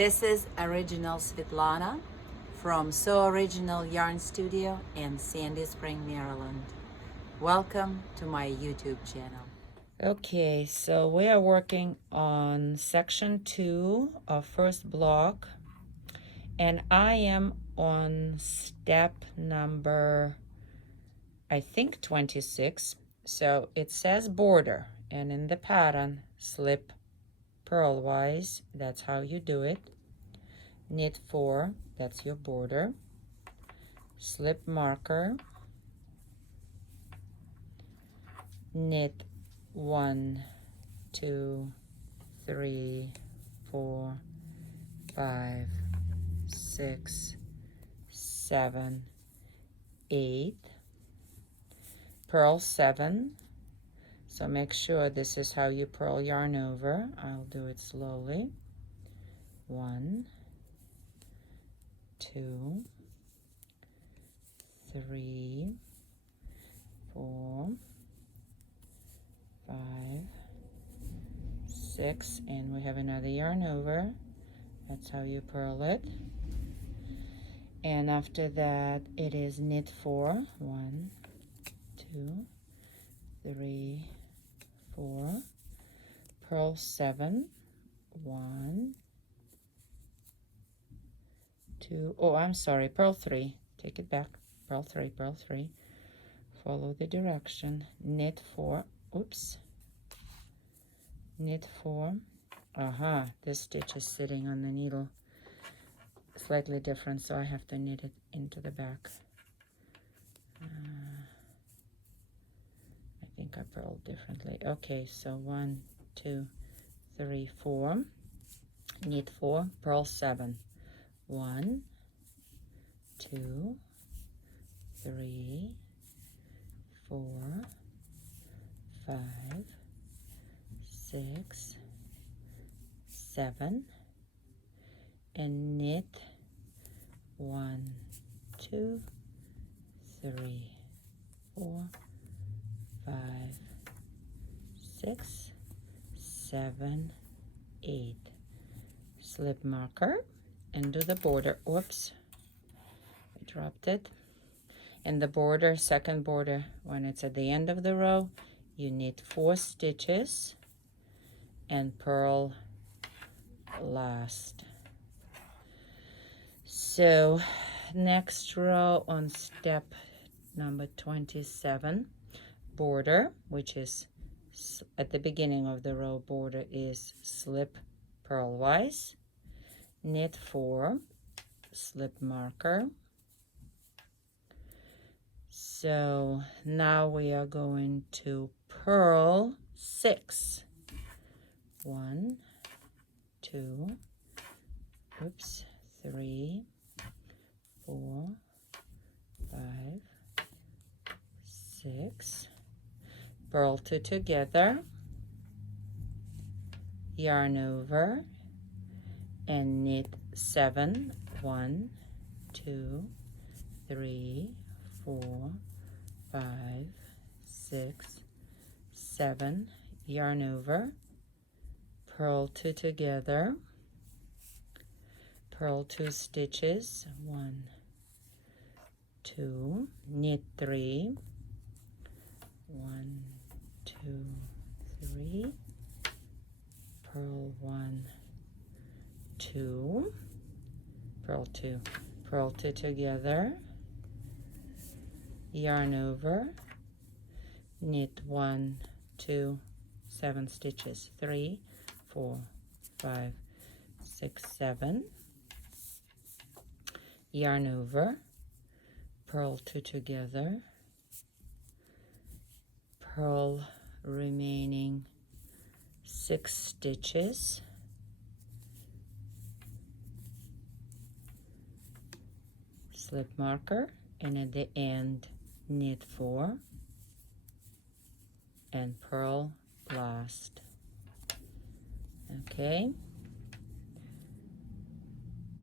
This is original Svetlana from So Original Yarn Studio in Sandy Spring, Maryland. Welcome to my YouTube channel. Okay, so we are working on section 2 of first block, and I am on step number, I think, 26. So it says border, and in the pattern, slip purlwise, that's how you do it. Knit 4, that's your border. Slip marker. Knit 1, 2, 3, 4, 5, 6, 7, 8. Purl 7. So make sure this is how you purl yarn over. I'll do it slowly. 1, 2, 3, 4, 5, 6, and we have another yarn over. That's how you purl it. And after that, it is knit 4. 1, 2, 3, 4. Purl 7. 1, 2. Oh, I'm sorry. Purl 3. Take it back. Purl 3. Purl 3. Follow the direction. Knit 4. Oops. Knit 4. This stitch is sitting on the needle slightly different, so I have to knit it into the back. I think I purled differently. Okay, so 1, 2, 3, 4. Knit 4. Purl 7. 1, 2, 3, 4, 5, 6, 7, and knit 1, 2, 3, 4, 5, 6, 7, 8. Slip marker and do the border. Whoops, I dropped it. And the border, second border, when it's at the end of the row, you knit 4 stitches and purl last. So next row on step number 27, border, which is at the beginning of the row, border is slip purlwise. Knit 4, slip marker. So now we are going to purl 6. 1, 2, 3, 4, 5, 6. Purl 2 together, yarn over, and knit 7. 1, 2, 3, 4, 5, 6, 7. Yarn over, purl 2 together, purl 2 stitches. 1, 2, knit 3. 1, 2, 3. Purl 1, 2. Purl 2. Purl 2 together. Yarn over, knit 1, 2, 7 stitches. 3, 4, 5, 6, 7. Yarn over, purl 2 together, purl remaining 6 stitches. Slip marker, and at the end knit 4 and purl last. Okay,